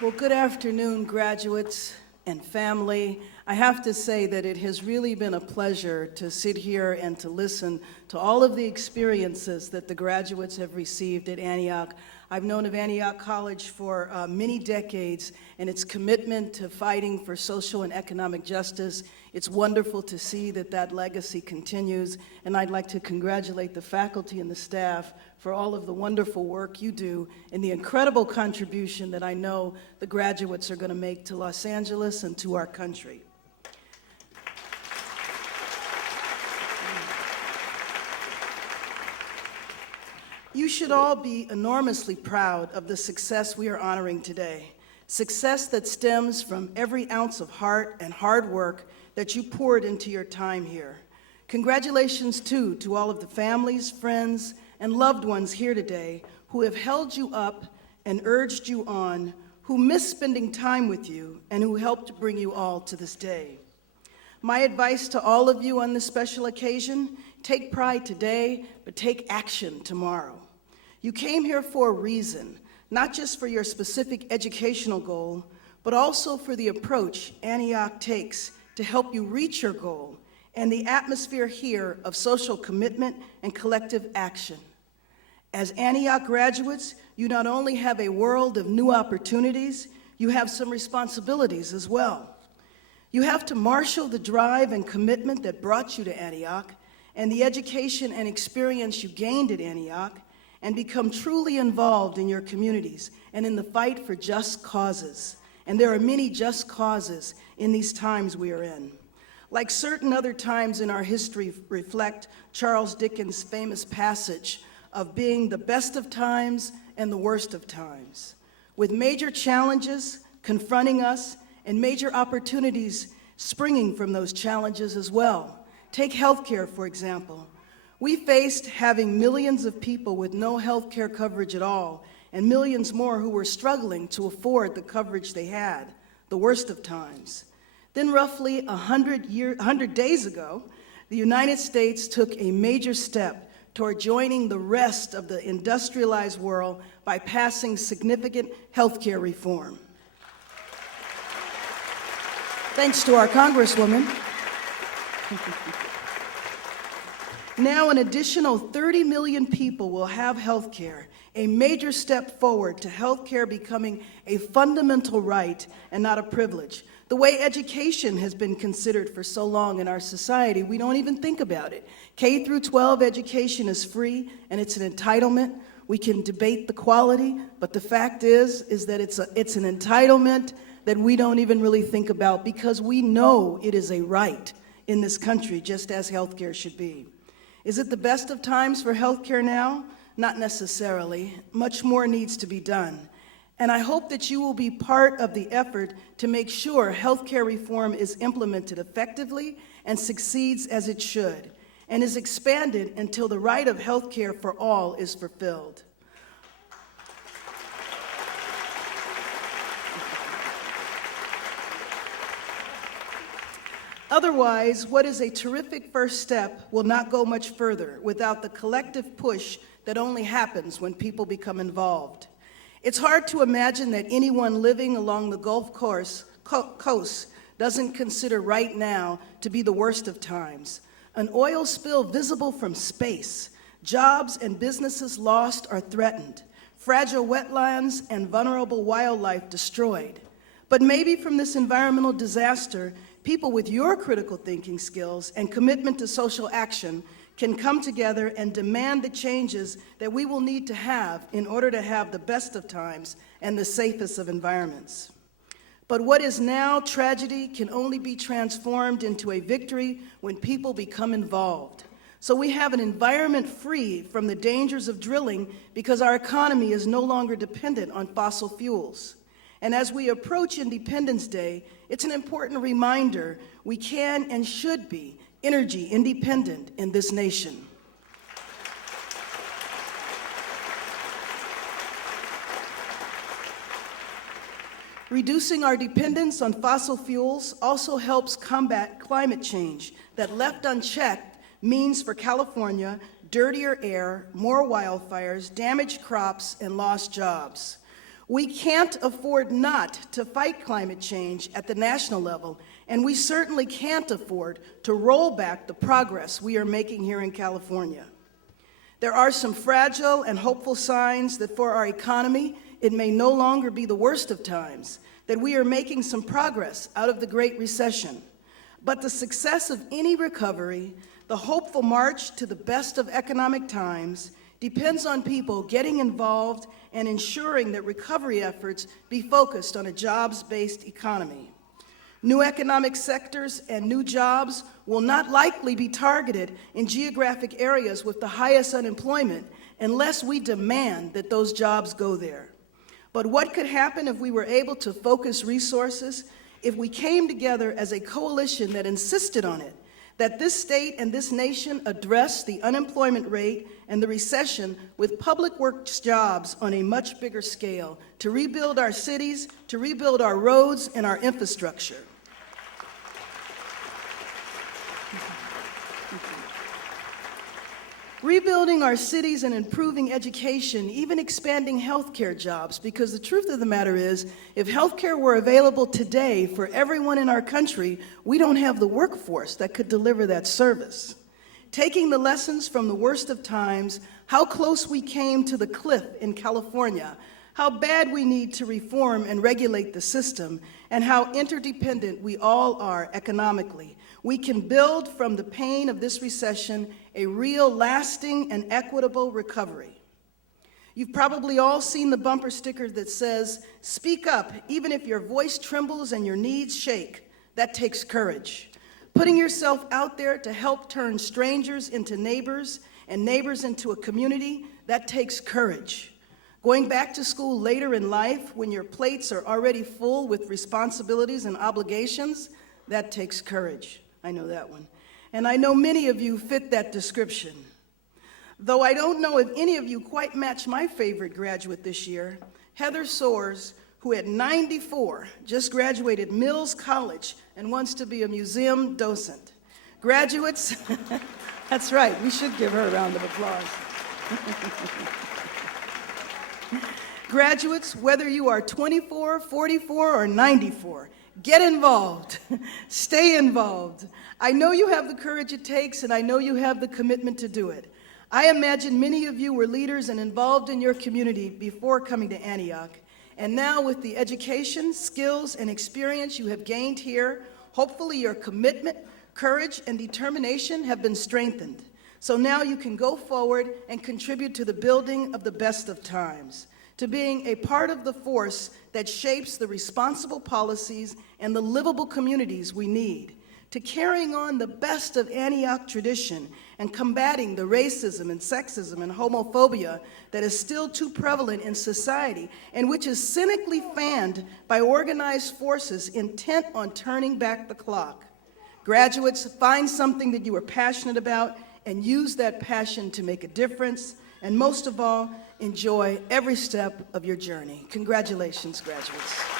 Well, good afternoon, graduates and family. I have to say that it has really been a pleasure to sit here and to listen to all of the experiences that the graduates have received at Antioch. I've known of Antioch College for many decades, and its commitment to fighting for social and economic justice. It's wonderful to see that that legacy continues, and I'd like to congratulate the faculty and the staff for all of the wonderful work you do and the incredible contribution that I know the graduates are going to make to Los Angeles and to our country. You should all be enormously proud of the success we are honoring today. Success that stems from every ounce of heart and hard work that you poured into your time here. Congratulations, too, to all of the families, friends, and loved ones here today who have held you up and urged you on, who miss spending time with you, and who helped bring you all to this day. My advice to all of you on this special occasion: take pride today, but take action tomorrow. You came here for a reason, not just for your specific educational goal, but also for the approach Antioch takes to help you reach your goal and the atmosphere here of social commitment and collective action. As Antioch graduates, you not only have a world of new opportunities, you have some responsibilities as well. You have to marshal the drive and commitment that brought you to Antioch and the education and experience you gained at Antioch, and become truly involved in your communities and in the fight for just causes. And there are many just causes in these times we are in. Like certain other times in our history reflect Charles Dickens' famous passage of being the best of times and the worst of times, with major challenges confronting us and major opportunities springing from those challenges as well. Take healthcare, for example. We faced having millions of people with no health care coverage at all, and millions more who were struggling to afford the coverage they had, the worst of times. Then roughly 100 days ago, the United States took a major step toward joining the rest of the industrialized world by passing significant health care reform. Thanks to our Congresswoman. Now an additional 30 million people will have health care, a major step forward to health care becoming a fundamental right and not a privilege. The way education has been considered for so long in our society, we don't even think about it. K through 12 education is free and it's an entitlement. We can debate the quality, but the fact is that it's an entitlement that we don't even really think about because we know it is a right in this country, just as health care should be. Is it the best of times for healthcare now? Not necessarily. Much more needs to be done. And I hope that you will be part of the effort to make sure healthcare reform is implemented effectively and succeeds as it should, and is expanded until the right of healthcare for all is fulfilled. Otherwise, what is a terrific first step will not go much further without the collective push that only happens when people become involved. It's hard to imagine that anyone living along the Gulf Coast doesn't consider right now to be the worst of times. An oil spill visible from space, jobs and businesses lost or threatened, fragile wetlands and vulnerable wildlife destroyed. But maybe from this environmental disaster, people with your critical thinking skills and commitment to social action can come together and demand the changes that we will need to have in order to have the best of times and the safest of environments. But what is now tragedy can only be transformed into a victory when people become involved. So we have an environment free from the dangers of drilling because our economy is no longer dependent on fossil fuels. And as we approach Independence Day, it's an important reminder we can and should be energy independent in this nation. Reducing our dependence on fossil fuels also helps combat climate change that, left unchecked, means for California dirtier air, more wildfires, damaged crops, and lost jobs. We can't afford not to fight climate change at the national level, and we certainly can't afford to roll back the progress we are making here in California. There are some fragile and hopeful signs that for our economy, it may no longer be the worst of times, that we are making some progress out of the Great Recession. But the success of any recovery, the hopeful march to the best of economic times, depends on people getting involved and ensuring that recovery efforts be focused on a jobs-based economy. New economic sectors and new jobs will not likely be targeted in geographic areas with the highest unemployment unless we demand that those jobs go there. But what could happen if we were able to focus resources, if we came together as a coalition that insisted on it, that this state and this nation address the unemployment rate and the recession with public works jobs on a much bigger scale, to rebuild our cities, to rebuild our roads and our infrastructure. Rebuilding our cities and improving education, even expanding healthcare jobs, because the truth of the matter is, if healthcare were available today for everyone in our country, we don't have the workforce that could deliver that service. Taking the lessons from the worst of times, how close we came to the cliff in California, how bad we need to reform and regulate the system, and how interdependent we all are economically, we can build from the pain of this recession a real, lasting, and equitable recovery. You've probably all seen the bumper sticker that says, "Speak up, even if your voice trembles and your knees shake." That takes courage. Putting yourself out there to help turn strangers into neighbors and neighbors into a community, that takes courage. Going back to school later in life when your plates are already full with responsibilities and obligations, that takes courage. I know that one. And I know many of you fit that description. Though I don't know if any of you quite match my favorite graduate this year, Heather Soares, who at 94 just graduated Mills College and wants to be a museum docent. Graduates, that's right, we should give her a round of applause. Graduates, whether you are 24, 44, or 94, get involved. Stay involved. I know you have the courage it takes, and I know you have the commitment to do it. I imagine many of you were leaders and involved in your community before coming to Antioch. And now with the education, skills, and experience you have gained here, hopefully your commitment, courage, and determination have been strengthened. So now you can go forward and contribute to the building of the best of times, to being a part of the force that shapes the responsible policies and the livable communities we need, to carrying on the best of Antioch tradition and combating the racism and sexism and homophobia that is still too prevalent in society and which is cynically fanned by organized forces intent on turning back the clock. Graduates, find something that you are passionate about and use that passion to make a difference, and most of all, enjoy every step of your journey. Congratulations, graduates.